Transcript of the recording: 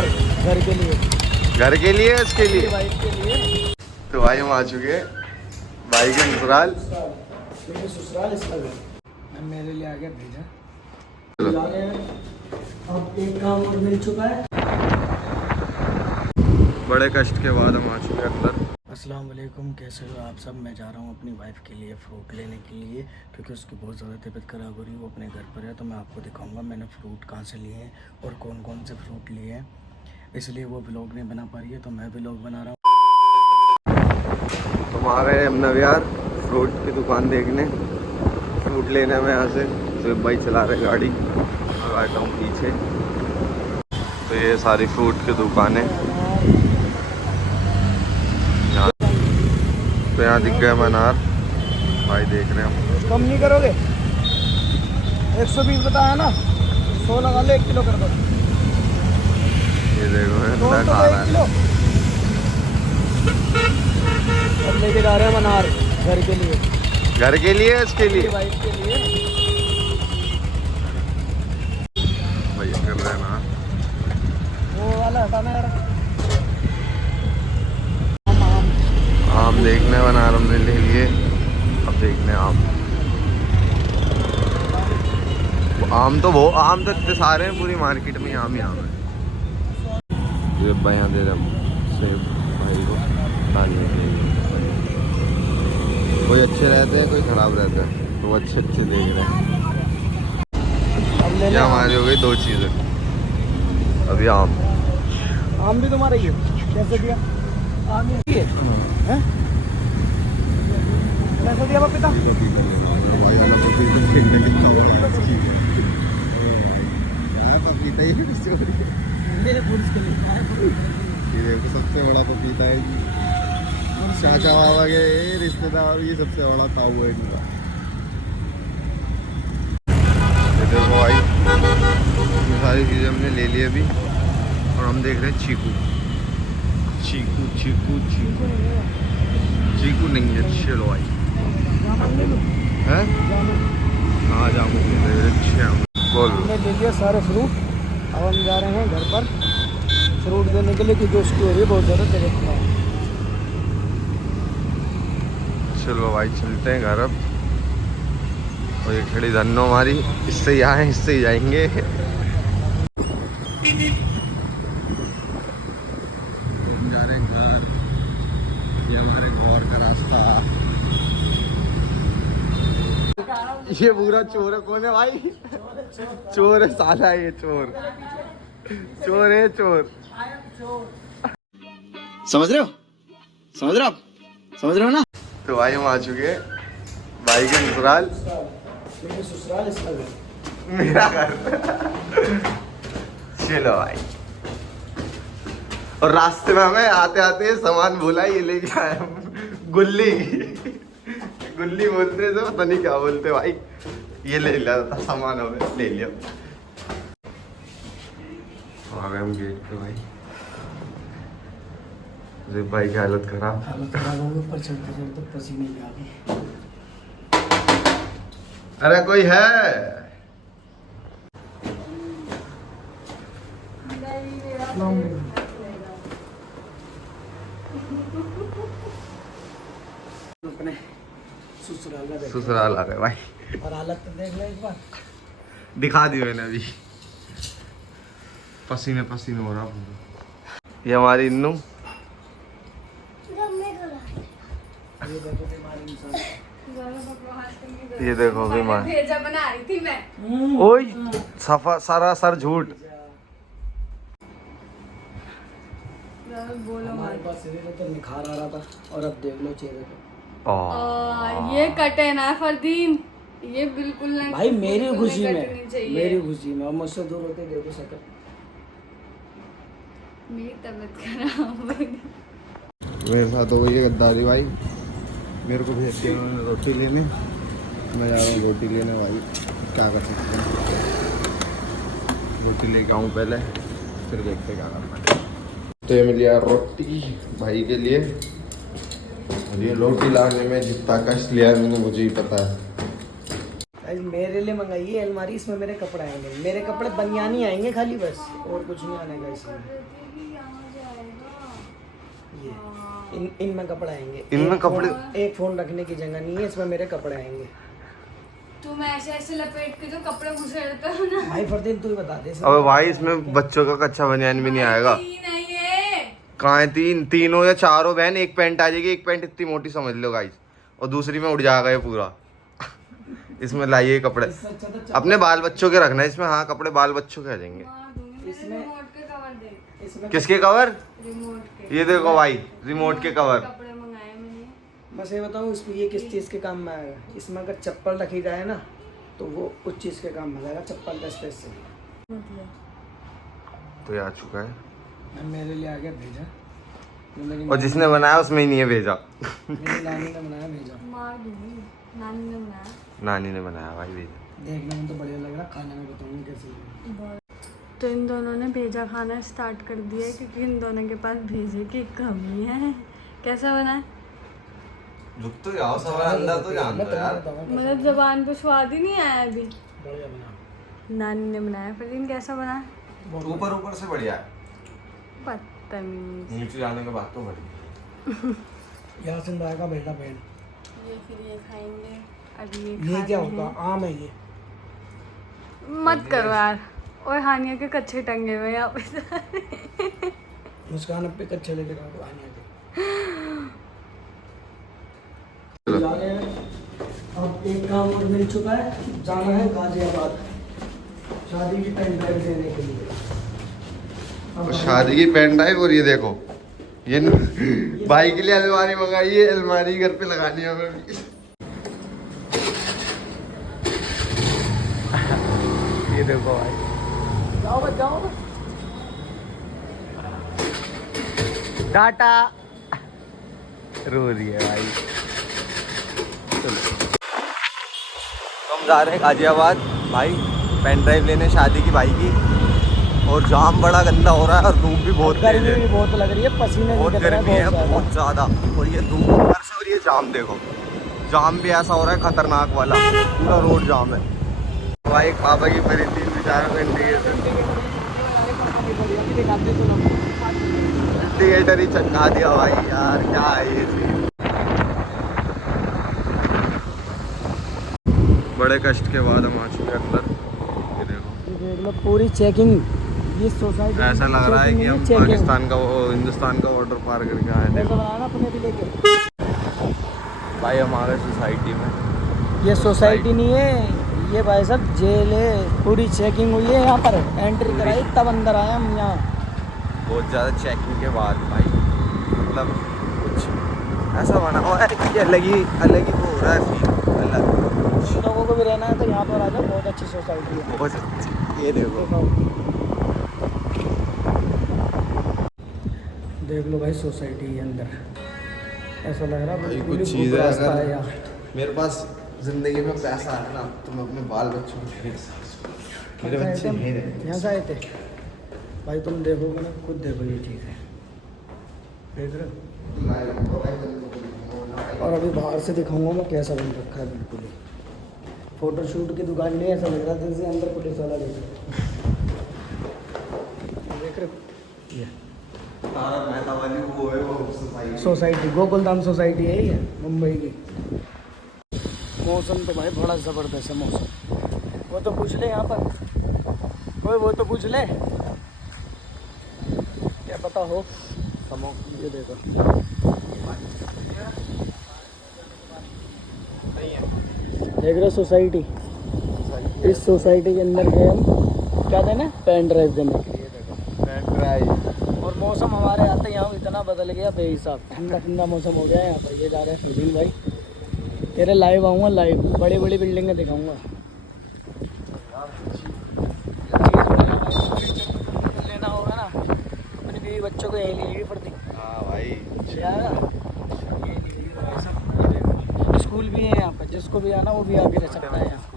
अनार घर के लिए, घर के लिए, उसके लिए। वाइफ के लिए। तो भाई हम आ चुके हैं भाई के ससुराल। क्योंकि ससुराल इसका घर मैं मेरे लिए आ गया भेजा। जा रहे हैं। अब एक काम और मिल चुका है। बड़े कष्ट के बाद हम आ चुके हैं अंदर। अस्सलाम वालेकुम, कैसे हो आप सब। मैं जा रहा हूँ अपनी वाइफ के लिए फ्रूट लेने के लिए, क्योंकि उसकी बहुत ज़्यादा तबीयत ख़राब हो रही है। वो अपने घर पर है, तो मैं आपको दिखाऊंगा मैंने फ़्रूट कहाँ से लिए हैं और कौन कौन से फ्रूट लिए हैं। इसलिए वो व्लॉग नहीं बना पा रही है, तो मैं व्लॉग बना रहा हूँ। तुम्हारे नवयार फ्रूट की दुकान देखने, फ्रूट लेने में यहाँ से सिर्फ भाई चला रहे गाड़ी, बैठा हूँ पीछे। तो ये सारी फ्रूट की दुकानें यहाँ, तो यहाँ दिख गए अनार। भाई देख रहे हैं हम। कम नहीं करोगे? 120 बताया ना, 100 लगा ले, 1 किलो कर दो। ये देखो तो इतना खा रहा 1 है। किलो अब लेके जा रहे हैं अनार घर के लिए, घर के लिए, उसके लिए। वाइफ के लिए। भैया कर रहे हैं ना। वो वाला हटाना यार। आम देखने अनार हमने ले लिए। अब देखने आम। आम तो इतने सारे हैं, पूरी मार्केट में आम ही आम है। ये भाई यहाँ दे रहे हम सेब भाई को डालने के लिए। कोई अच्छे रहते हैं, कोई ख़राब रहते हैं, तो वो अच्छे देख रहे हैं। अब ले ये ले। हमारी हो गई 2 चीज़ें। अभी आम। आम भी तुम्हारा ही है? कैसे दिया आम? ही है हैं? कैसे दिया पपीता? मेरे पुरुष के लिए सबसे बड़ा पपीता है जी। चाचा बाबा के रिश्तेदार, ये सबसे बड़ा ताऊ है इनका। ये देखो भाई, ये सारी चीज़ें हमने ले ली अभी, और हम देख रहे हैं चीकू। चीकू चीकू चीकू चीकू नहीं है, चलो भाई है। हाँ जामुन ले रहे हैं, अच्छे आम। बोल। हमने ले लिया सारे फ्रूट। अब हम जा रहे हैं घर पर फ्रूट देने के लिए, क्योंकि उसकी हो रही है बहुत ज़्यादा तबीयत खराब। चलो भाई चलते हैं घर अब। और ये खड़ी धन्नो हमारी, इससे ही आए इससे ही जाएंगे। जा रहे हैं घर। ये हमारे घर का रास्ता। ये पूरा चोर है। कौन है भाई? चोर है साला, ये चोर। चोर है चोर। समझ रहे हो? समझ रहे हो आप? समझ रहे हो ना? तो भाई हम आ चुके हैं भाई के ससुराल। मेरे ससुराल इसका घर मेरा घर। चलो भाई। और रास्ते में हमें आते आते सामान भूला, ये लेके आया हम। गुल्ली। गुल्ली बोलते हैं तो पता नहीं क्या बोलते भाई। ये ले लिया था सामान, हमें ले लिया। आ गए हम गेट पे भाई। भाई की हालत खराब। हालत खराब हो गई, ऊपर चढ़ते चढ़ते पसीने भी आ गए। अरे कोई है? अपने ससुराल में बैठे। ससुराल आ गए भाई। और हालत तो देख लो एक बार। दिखा दी मैंने अभी। पसीने पसीने हो रहा पूरा। ये हमारी इन्नू। ये देखो बीमारी इंसान। ये देखो बीमार। भेजा बना रही थी मैं। ओए सफा सारा सर झूठ। बोलो हमारे पास शरीर तो निखार आ रहा था, और अब देख लो चेहरे पे। ये कटे ना फरदीन, ये बिल्कुल नहीं। भाई मेरी बिल्कुल खुशी नहीं में, कटनी चाहिए। मेरी खुशी में। और मुझसे दूर होते देखो सकल। मेरी तबीयत खराब हो गई। मेरे साथ हो गई है गद्दारी भाई। मेरे को भेज दिया उन्होंने रोटी लेने। मैं जा रहा हूँ रोटी लेने भाई। क्या कर सकते हैं, रोटी लेके आऊँ पहले, फिर देखते क्या करना है। तो ये मिल गया रोटी भाई के लिए। और ये रोटी लाने में जितना कष्ट लिया है मैंने, मुझे ही पता है। आज मेरे लिए मंगाई है अलमारी, इसमें मेरे कपड़े आएंगे, मेरे कपड़े बनियानी आएंगे खाली बस, और कुछ नहीं आने का इसमें। ये इनमें कपड़े आएंगे, इनमें कपड़े, एक फोन रखने की जगह नहीं है, इसमें मेरे कपड़े आएंगे। तुम ऐसे ऐसे लपेट के जो कपड़े घुसेड़ते हो ना। भाई फरदीन तू ही बता दे। अबे भाई इसमें बच्चों का कच्चा बनियान भी नहीं आएगा। नहीं है। कहाँ है? तीनों या चारों बहन, एक पैंट आ जाएगी, एक पैंट इतनी मोटी समझ लो गाइस, और दूसरी में उड़ जाएगा ये पूरा। इसमें लाइए कपड़े, अपने बाल बच्चों के रखना है इसमें। हाँ कपड़े बाल बच्चों के आ जाएंगे इसमें। रिमोट के कवर दे। इसमें किसके कवर? रिमोट के। ये देखो भाई रिमोट के कवर। कपड़े मंगाए मैंने। बस ये बताऊँ इसमें ये किस चीज़ के काम में आएगा? इसमें अगर चप्पल रखी जाए ना तो वो उस चीज़ के काम में आएगा, चप्पल का स्पेस से। तो ये आ चुका है, मैं मेरे लिए आ गया भेजा, जो मेरी और जिसने बनाया उसमें ही नहीं है भेजा। मेरी नानी ने बनाया भेजा। मार दूंगी। नानी ने बनाया। नानी ने बनाया भाई भेजा। देखने में तो बढ़िया लग रहा, खाने में बताऊंगी कैसे लग तो इन दोनों ने भेजा खाना स्टार्ट कर दिया है क्योंकि इन दोनों के पास भेजे की कमी है। कैसा बना है? रुक तो जाओ, सब अंदर तो जान दो यार। मतलब जबान पे स्वाद ही नहीं आया अभी। बढ़िया बना। नानी ने बनाया। फिर इन कैसा बना है? ऊपर ऊपर से बढ़िया है, बदतमीज। नीचे जाने के बाद तो बढ़िया। यहाँ से का बेटा बहन, ये फिर ये खाएंगे। अभी ये क्या होगा? आम है ये। मत करो यार। और हानिया के कच्चे टंगे हुए यहाँ पे। मुस्कान अब पे कच्चे लेके रहो आने के। अब एक काम और मिल चुका है, जाना है गाजियाबाद शादी की पेन ड्राइव देने के लिए। और शादी की पेन ड्राइव, और ये देखो ये भाई के लिए अलमारी मंगाई है, अलमारी घर पे लगानी है हमें भी। ये देखो भाई, जाओ बस जाओ बस। टाटा। रो रही है भाई। चलो हम जा रहे हैं गाजियाबाद भाई, पेन ड्राइव लेने शादी की भाई की। और जाम बड़ा गंदा हो रहा है और धूप भी बहुत तेज गर्मी है, भी बहुत लग रही है, पसीने बहुत निकल रहे गर्मी है हैं बहुत ज़्यादा। और ये धूप ऊपर से, और ये जाम देखो, जाम भी ऐसा हो रहा है खतरनाक वाला, पूरा रोड जाम है भाई। पापा की मेरी 3 बेचारों को इंडिकेटर ही चटका दिया भाई यार, क्या है ये सीन। बड़े कष्ट के बाद हम आ चुके हैं अंदर। ये देखो, देख लो पूरी चेकिंग। ये सोसाइटी ऐसा लग रहा है कि हम पाकिस्तान का वो हिंदुस्तान का बॉर्डर पार करके आए थे अपने भी लेके। भाई हमारे सोसाइटी में। ये सोसाइटी नहीं है ये भाई साहब, जेल है। पूरी चेकिंग हुई है यहाँ पर, एंट्री कराई तब अंदर आए हम यहाँ। बहुत ज़्यादा चेकिंग के बाद भाई, मतलब कुछ ऐसा बना हुआ है कि अलग ही वो हो रहा है फील अलग। लोगों को भी रहना है तो यहाँ पर आ जाओ, बहुत अच्छी सोसाइटी है। बहुत अच्छी। ये देखो, देख लो भाई सोसाइटी के अंदर, ऐसा लग रहा भाई है कुछ पूरी चीज़ है। रास्ता है अगर यहाँ। मेरे पास जिंदगी में पैसा है ना तो मैं अपने बाल बच्चों को भेज सकता हूँ। मेरे बच्चे मेरे यहाँ से आए थे भाई, तुम देखोगे ना खुद देखो ये चीज़ है, देख रहे हो। और अभी बाहर से दिखाऊंगा मैं कैसा बन रखा है, बिल्कुल ही फोटोशूट की दुकान नहीं, ऐसा लग रहा है जैसे अंदर पुलिस वाला देख रहे हो। ये मेहता वाली वो है, वो सोसाइटी गोकुलधाम सोसाइटी है ये मुंबई की। मौसम तो भाई बड़ा ज़बरदस्त है मौसम। वो तो पूछ ले यहाँ पर, वो तो पूछ ले, क्या पता हो। समो ये देखो, देख रहे हो सोसाइटी। इस सोसाइटी के अंदर गए हम, क्या देना, पेन ड्राइव देने के लिए। देखो पेन ड्राइव। और मौसम हमारे आते यहाँ इतना बदल गया बेहिसाब, ठंडा ठंडा मौसम हो गया यहाँ पर। ये जा रहे हैं फरदीन भाई, तेरे लाइव आऊँगा, लाइव बड़ी बड़ी बिल्डिंगें दिखाऊँगा। लेना होगा ना अपनी बीवी बच्चों को, यही ली पड़ती। हाँ भाई ये स्कूल भी है यहाँ पर, जिसको भी आना वो भी आके रह सकता है यहाँ।